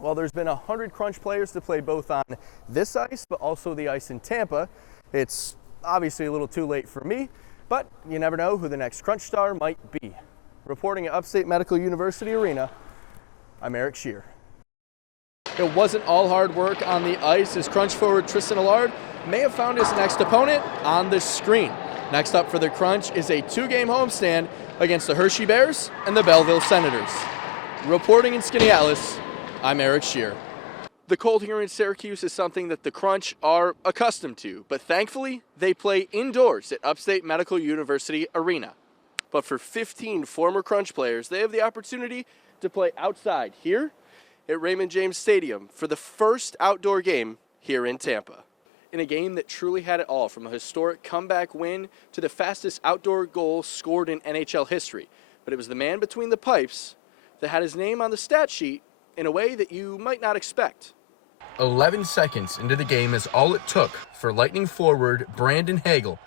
Well, there's been 100 Crunch players to play both on this ice, but also the ice in Tampa. It's obviously a little too late for me, but you never know who the next Crunch star might be. Reporting at Upstate Medical University Arena, I'm Eric Shear. It wasn't all hard work on the ice as Crunch forward Tristan Allard may have found his next opponent on this screen. Next up for the Crunch is a 2-game homestand against the Hershey Bears and the Belleville Senators. Reporting in Skaneateles, I'm Eric Shear. The cold here in Syracuse is something that the Crunch are accustomed to, but thankfully they play indoors at Upstate Medical University Arena. But for 15 former Crunch players, they have the opportunity to play outside here at Raymond James Stadium for the first outdoor game here in Tampa. In a game that truly had it all, from a historic comeback win to the fastest outdoor goal scored in NHL history. But it was the man between the pipes that had his name on the stat sheet in a way that you might not expect. 11 seconds into the game is all it took for Lightning forward Brandon Hagel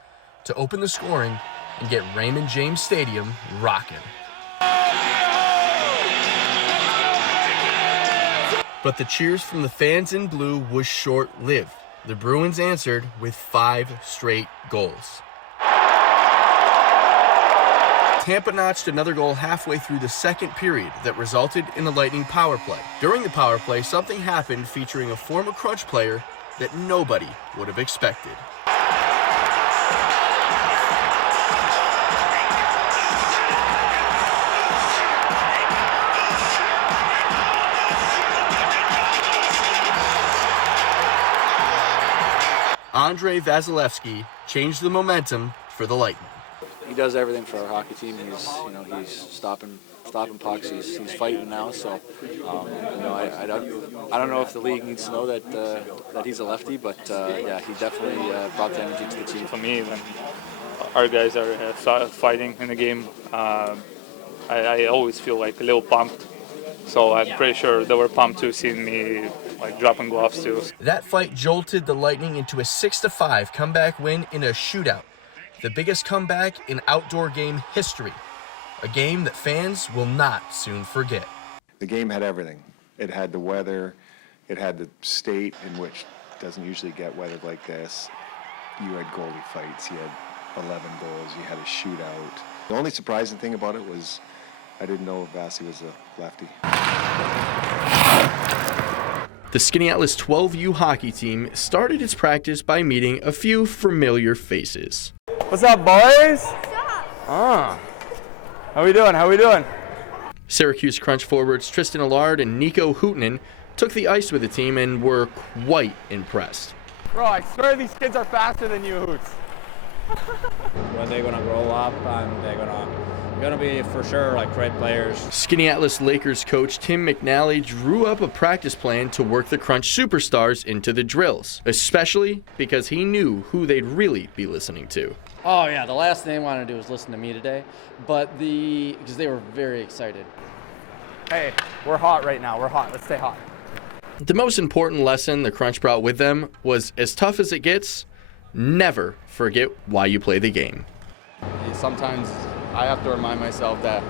to open the scoring and get Raymond James Stadium rocking. But the cheers from the fans in blue was short-lived. The Bruins answered with 5 straight goals. Tampa notched another goal halfway through the second period that resulted in a Lightning power play. During the power play, something happened featuring a former Crunch player that nobody would have expected. Andrei Vasilevsky changed the momentum for the Lightning. He does everything for our hockey team. He's stopping pucks. He's fighting now. So I don't know if the league needs to know that he's a lefty, but yeah, he definitely brought the energy to the team. For me, when our guys are fighting in the game, I always feel like a little pumped. So I'm pretty sure they were pumped to see me like dropping gloves too. That fight jolted the Lightning into a 6-5 comeback win in a shootout. The biggest comeback in outdoor game history. A game that fans will not soon forget. The game had everything. It had the weather. It had the state in which doesn't usually get weather like this. You had goalie fights. You had 11 goals. You had a shootout. The only surprising thing about it was I didn't know Vasi was a lefty. The Skaneateles 12U hockey team started its practice by meeting a few familiar faces. What's up, boys? What's up? How we doing? Syracuse Crunch forwards Tristan Allard and Nico Hootinen took the ice with the team and were quite impressed. Bro, I swear these kids are faster than you, Hoots. When they're gonna grow up and they're gonna be for sure like great players. Skaneateles Lakers coach Tim McNally drew up a practice plan to work the Crunch superstars into the drills, especially because he knew who they'd really be listening to. Oh yeah, the last thing they wanted to do was listen to me today, but because they were very excited. Hey, we're hot right now. We're hot. Let's stay hot. The most important lesson the Crunch brought with them was, as tough as it gets, never forget why you play the game. Sometimes I have to remind myself that,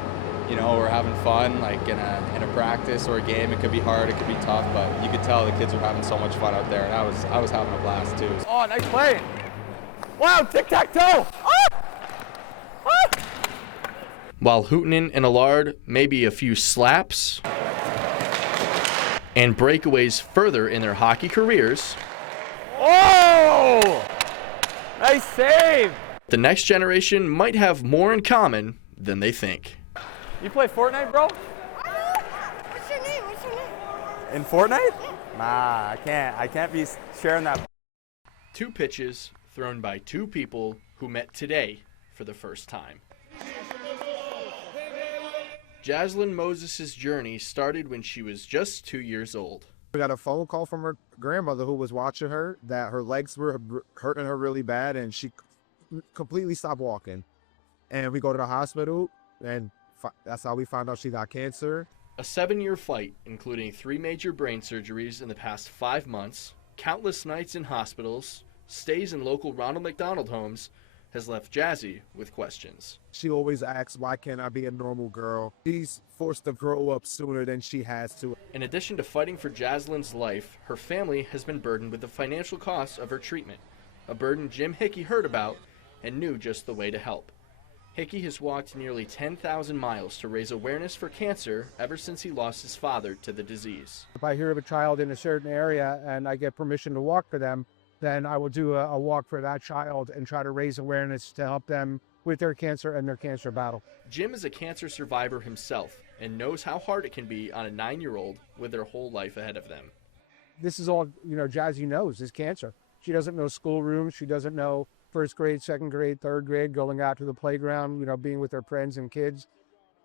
we're having fun, like in a practice or a game. It could be hard, it could be tough, but you could tell the kids were having so much fun out there, and I was having a blast too. Oh, nice play. Wow, tic-tac-toe. Ah! Ah! While Hootinen and Allard maybe a few slaps and breakaways further in their hockey careers. Oh! Nice save. The next generation might have more in common than they think. You play Fortnite, bro? What's your name? In Fortnite? Nah, I can't be sharing that. 2 pitches thrown by 2 people who met today for the first time. Jaslyn Moses' journey started when she was just 2 years old. We got a phone call from her grandmother who was watching her that her legs were hurting her really bad and she completely stopped walking. And we go to the hospital and that's how we found out she got cancer. A 7-year fight, including 3 major brain surgeries in the past 5 months, countless nights in hospitals, stays in local Ronald McDonald homes, has left Jazzy with questions. She always asks, why can't I be a normal girl? She's forced to grow up sooner than she has to. In addition to fighting for Jaslyn's life, her family has been burdened with the financial costs of her treatment, a burden Jim Hickey heard about and knew just the way to help. Hickey has walked nearly 10,000 miles to raise awareness for cancer ever since he lost his father to the disease. If I hear of a child in a certain area and I get permission to walk for them, then I will do a walk for that child and try to raise awareness to help them with their cancer and their cancer battle. Jim is a cancer survivor himself and knows how hard it can be on a 9-year-old with their whole life ahead of them. This is all, Jazzy knows is cancer. She doesn't know schoolroom. She doesn't know first grade, second grade, third grade, going out to the playground, being with her friends and kids.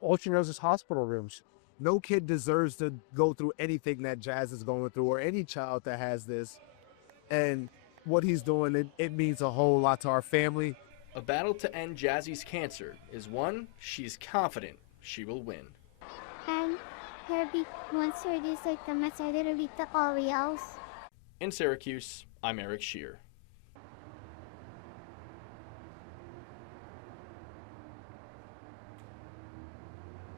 All she knows is hospital rooms. No kid deserves to go through anything that Jazz is going through, or any child that has this. And what he's doing, it means a whole lot to our family. A battle to end Jazzy's cancer is one she's confident she will win. And her big monster is like the Masadirabita Orioles. In Syracuse, I'm Eric Shear.